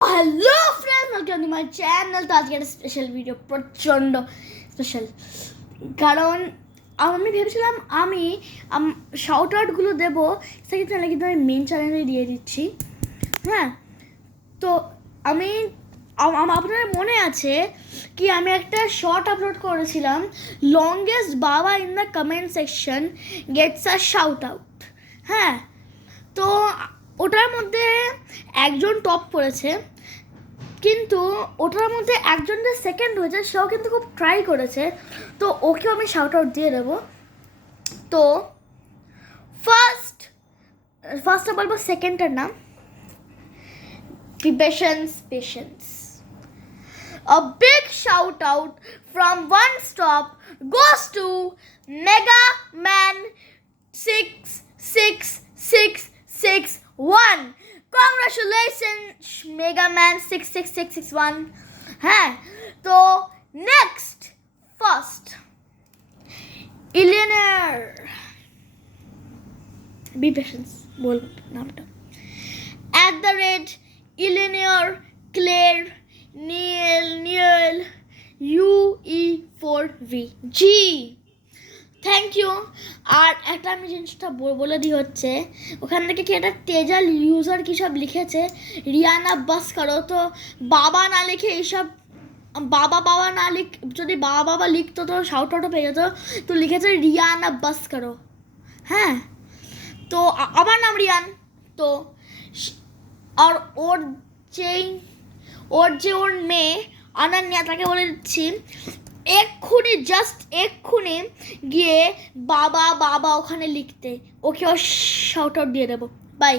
Hello friends, welcome to my channel. তো আজকে একটা স্পেশাল ভিডিও, প্রচণ্ড স্পেশাল। কারণ আমি ভেবেছিলাম আমি শাউট আউটগুলো দেবো সেকেন্ড চ্যানেলে, কিন্তু আমি মেন চ্যানেলে দিয়ে দিচ্ছি। হ্যাঁ, তো আমি আপনার মনে আছে কি আমি একটা শর্ট আপলোড করেছিলাম, লংগেস্ট বাবা in the comment section gets a shout out. হ্যাঁ, তো ওটার মধ্যে একজন টপ করেছে, কিন্তু ওটার মধ্যে একজন যে সেকেন্ড হয়েছে সেও কিন্তু খুব ট্রাই করেছে, তো ওকেও আমি শাউট আউট দিয়ে দেবো। তো ফার্স্টটা বলবো সেকেন্ডটার নাম, patience. A big shout out from one stop goes to Mega Man 66661. Congratulations Mega Man 66661. হ্যাঁ, তো next first Eleanor, be patience বলব নামটা, @Eleanor Claire Neil UE4V ji, thank you. আর একটা আমি জিনিসটা বলে দিই হচ্ছে, ওখান থেকে কি একটা তেজাল ইউজার কী সব লিখেছে, রিয়ানা বাস করো, তো বাবা না লিখে এইসব বাবা না যদি বাবা লিখতো তো শাউট আউটও পেয়ে যেত, তো লিখেছে রিয়ানা বাস করো। হ্যাঁ, তো আমার নাম রিয়ান। তো আর ওর ওর মেয়ে অনন্যা, তাকে বলে দিচ্ছি এক্ষুনি গিয়ে বাবা ওখানে লিখতে, ওকেও শাউট আউট দিয়ে দেবো। বাই।